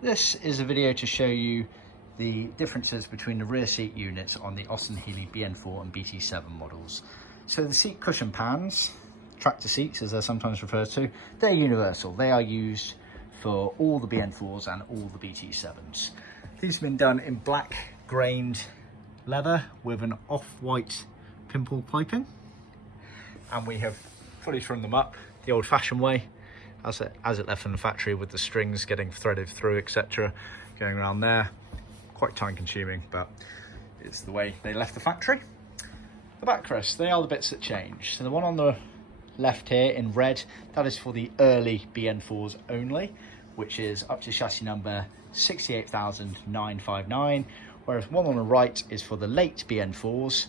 This is a video to show you the differences between the rear seat units on the Austin Healey BN4 and BT7 models. So the seat cushion pans, tractor seats as they're sometimes referred to, they're universal. They are used for all the BN4s and all the BT7s. These have been done in black grained leather with an off-white pimple piping. And we have fully trimmed them up the old-fashioned way, as it left from the factory, with the strings getting threaded through, etc., going around there. Quite time consuming, but it's the way they left the factory. The backrest, they are the bits that change. So the one on the left here in red, that is for the early BN4s only, which is up to chassis number 68,959, whereas one on the right is for the late BN4s,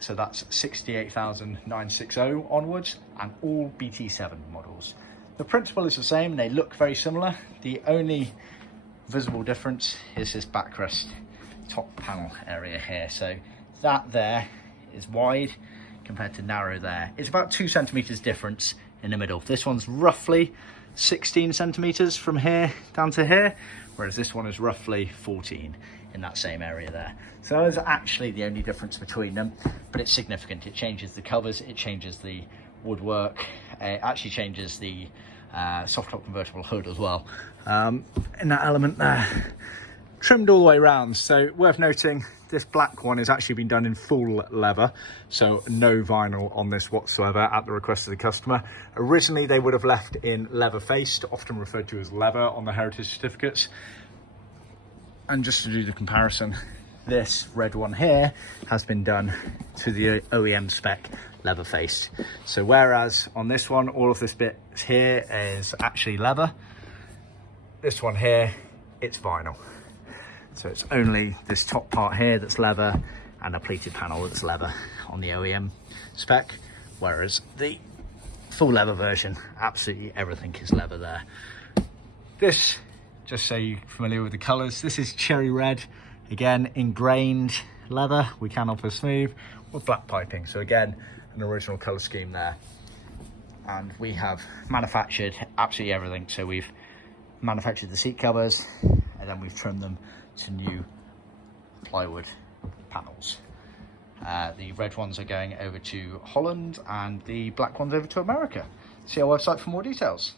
so that's 68,960 onwards, and all BT7 models. The principle is the same, they look very similar. The only visible difference is this backrest top panel area here. So that there is wide compared to narrow there. It's about 2 centimeters difference in the middle. This one's roughly 16 centimeters from here down to here, whereas this one is roughly 14 in that same area there. So that is actually the only difference between them, but it's significant. It changes the covers, it changes the woodwork, it actually changes the soft top convertible hood as well, in that element there. Trimmed all the way around. So worth noting, this black one has actually been done in full leather, so no vinyl on this whatsoever at the request of the customer. Originally they would have left in leather faced, often referred to as leather on the heritage certificates. And just to do the comparison, this red one here has been done to the OEM spec leather faced. So whereas on this one, all of this bit here is actually leather, this one here, it's vinyl. So it's only this top part here that's leather and a pleated panel that's leather on the OEM spec, whereas the full leather version, absolutely everything is leather there. This, just so you're familiar with the colors, this is cherry red, again ingrained leather, we can offer smooth with black piping. So again, an original color scheme there. And we have manufactured absolutely everything. So we've manufactured the seat covers and then we've trimmed them to new plywood panels. The red ones are going over to Holland and the black ones over to America. See our website for more details.